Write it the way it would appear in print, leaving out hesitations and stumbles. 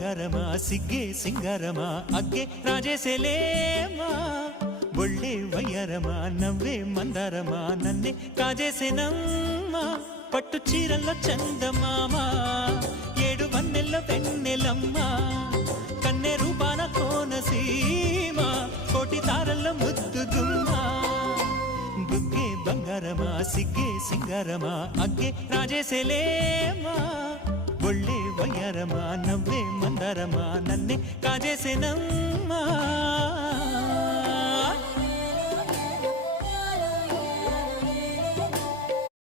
ಬಂಗಾರಮ ಸಿಗ್ಗೆ ಸಿಂಗಾರಮ ಅಗ್ಗೆ ರಾಜೇಸೆಲೇಮಾ ಒಳ್ಳೆ వయ్యారమా నవ్వే మందారమా నన్నే కాజేసేనమ్మా పట్టు చీరల్లో చందమామ ఏడు వన్నెల్ల వెన్నెలమ్మ కన్నె రూపాన కోనసీమ కోటి తారల్లో ముద్దుగుమ్మ బుగ్గే బంగారమా సిగ్గే సింగారమా అగ్గే రాజేసేలేమా ఒళ్ళే వయ్యారమా నవ్వే మందారమా నన్నే కాజేసేనమ్మా